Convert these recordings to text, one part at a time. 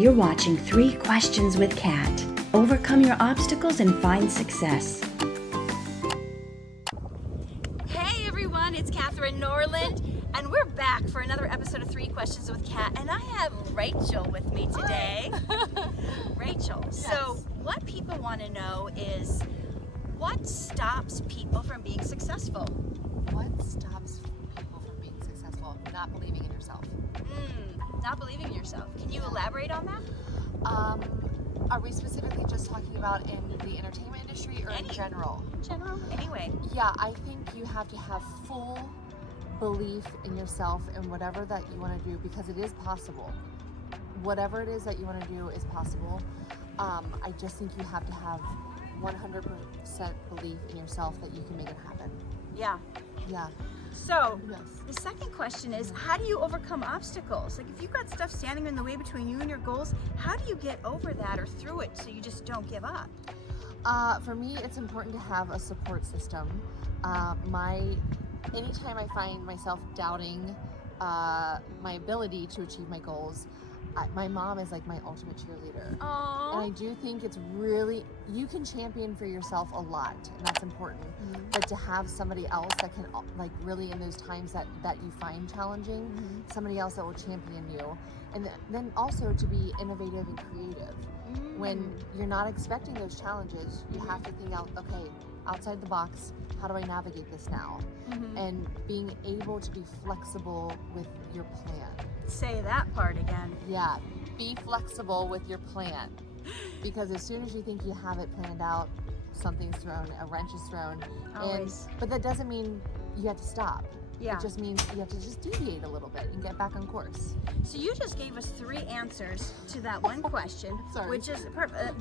You're watching 3 Questions with Kat. Overcome your obstacles and find success. Hey everyone, it's Catherine Norland, and we're back for another episode of 3 Questions with Kat, and I have Rachel with me today. Rachel, Yes. So what people want to know is, what stops people from being successful? What stops people from being successful? Not believing in yourself. Not believing in yourself. Can you elaborate on that? Are we specifically just talking about in the entertainment industry or in general? In general, anyway. Yeah, I think you have to have full belief in yourself and whatever that you want to do, because it is possible. Whatever it is that you want to do is possible. I just think you have to have 100% belief in yourself that you can make it happen. Yeah. Yeah. So, Yes. the second question is, how do you overcome obstacles? Like, if you've got stuff standing in the way between you and your goals, how do you get over that or through it so you just don't give up? For me, it's important to have a support system. Anytime I find myself doubting my ability to achieve my goals, my mom is like my ultimate cheerleader. Aww. And I do think it's really, you can champion for yourself a lot, and that's important. But to have somebody else that can, like, really in those times that you find challenging, somebody else that will champion you. And then also to be innovative and creative. When you're not expecting those challenges, you have to think out, okay, outside the box, how do I navigate this now? And being able to be flexible with your plan. Say that part again. Yeah, be flexible with your plan. Because as soon as you think you have it planned out, something's thrown, a wrench is thrown. Always. But that doesn't mean you have to stop. Yeah. It just means you have to just deviate a little bit and get back on course. So you just gave us 3 answers to that one question, Sorry. which is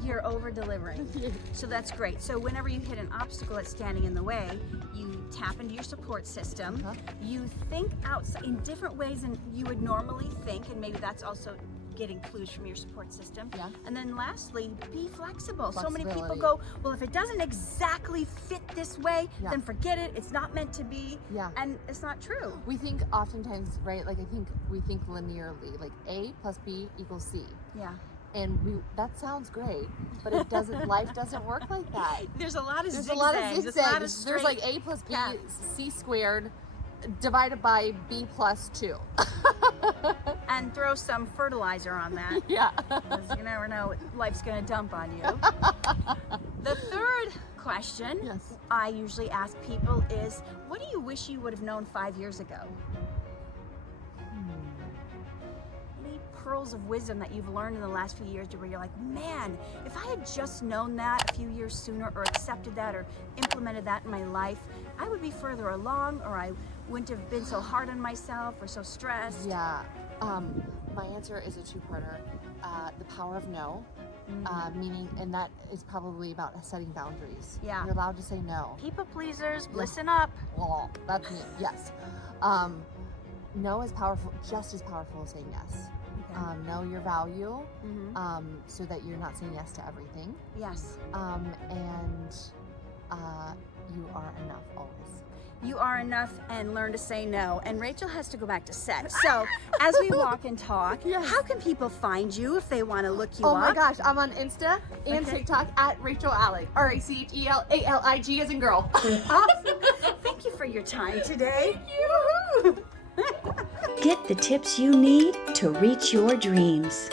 you're over delivering. So that's great. So whenever you hit an obstacle that's standing in the way, you tap into your support system. You think outside in different ways than you would normally think, and maybe that's also getting clues from your support system. Yeah. And then lastly, be flexible. So many people Flexibility. go, well, if it doesn't exactly fit this way, Yeah. then forget it. It's not meant to be. Yeah. And it's not true. We think oftentimes, right, like I think we think linearly, like A plus B equals C. Yeah. And that sounds great, but it doesn't, life doesn't work like that. There's a lot of There's zigzags. a lot of There's a lot of zigzags. There's like A plus B, paths. C squared, divided by B plus 2. And throw some fertilizer on that. Yeah. 'Cause you never know what life's gonna dump on you. The third question Yes. I usually ask people is, what do you wish you would have known 5 years ago? Any pearls of wisdom that you've learned in the last few years where you're like, man, if I had just known that a few years sooner, or accepted that, or implemented that in my life, I would be further along, or I wouldn't have been so hard on myself or so stressed. Yeah. My answer is a 2-parter. The power of no, meaning, and that is probably about setting boundaries. Yeah. You're allowed to say no. People pleasers, listen up. Well, that's me. Yes. No is powerful, just as powerful as saying yes. Okay. Know your value, so that you're not saying yes to everything. Yes. And you are enough always. You are enough, and learn to say no. And Rachel has to go back to set. So as we walk and talk, Yes. how can people find you if they want to look you Oh up? my gosh, I'm on Insta and Okay. TikTok at Rachel Alig. RACHELALIG as in girl. Awesome. Thank you for your time today. Yoo-hoo! Get the tips you need to reach your dreams.